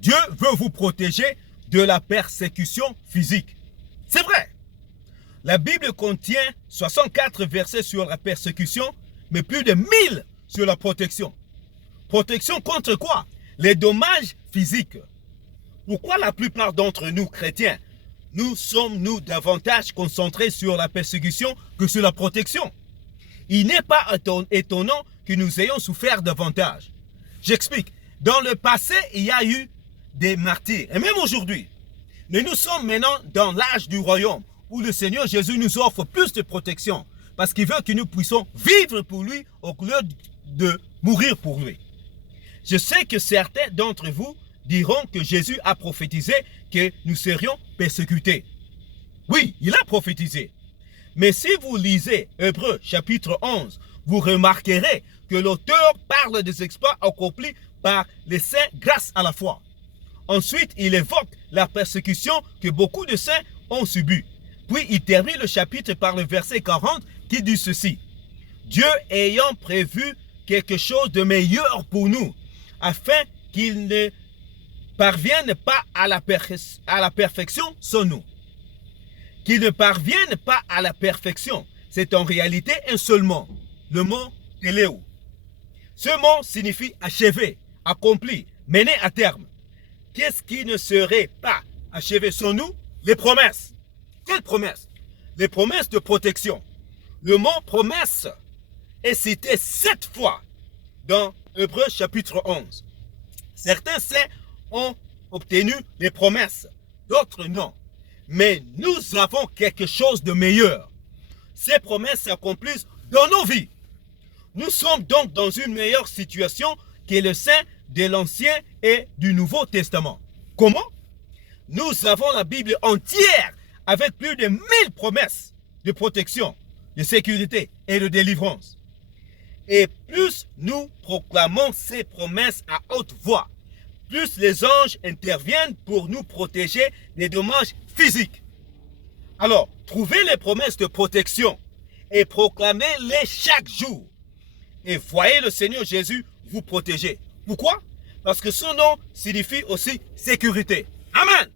Dieu veut vous protéger de la persécution physique. C'est vrai. La Bible contient 64 versets sur la persécution, mais plus de 1000 sur la protection. Protection contre quoi? Les dommages physiques. Pourquoi la plupart d'entre nous, chrétiens, nous sommes davantage concentrés sur la persécution que sur la protection? Il n'est pas étonnant que nous ayons souffert davantage. J'explique. Dans le passé, il y a eu des martyrs. Et même aujourd'hui, mais nous sommes maintenant dans l'âge du royaume où le Seigneur Jésus nous offre plus de protection parce qu'il veut que nous puissions vivre pour lui au lieu de mourir pour lui. Je sais que certains d'entre vous diront que Jésus a prophétisé que nous serions persécutés. Oui, il a prophétisé. Mais si vous lisez Hébreux chapitre 11, vous remarquerez que l'auteur parle des exploits accomplis par les saints grâce à la foi. Ensuite, il évoque la persécution que beaucoup de saints ont subie. Puis, il termine le chapitre par le verset 40 qui dit ceci. Dieu ayant prévu quelque chose de meilleur pour nous, afin qu'il ne parvienne pas à la perfection sans nous. Qu'il ne parvienne pas à la perfection, c'est en réalité un seul mot, le mot téléo. Ce mot signifie achever, accompli, mener à terme. Qu'est-ce qui ne serait pas achevé sans nous? Les promesses. Quelles promesses? Les promesses de protection. Le mot promesse est cité 7 fois dans Hébreux chapitre 11. Certains saints ont obtenu les promesses, d'autres non. Mais nous avons quelque chose de meilleur. Ces promesses s'accomplissent dans nos vies. Nous sommes donc dans une meilleure situation que le saint de l'Ancien et du Nouveau Testament. Comment? Nous avons la Bible entière avec plus de 1000 promesses de protection, de sécurité et de délivrance. Et plus nous proclamons ces promesses à haute voix, plus les anges interviennent pour nous protéger des dommages physiques. Alors, trouvez les promesses de protection et proclamez-les chaque jour. Et voyez le Seigneur Jésus vous protéger. Pourquoi? Parce que son nom signifie aussi sécurité. Amen.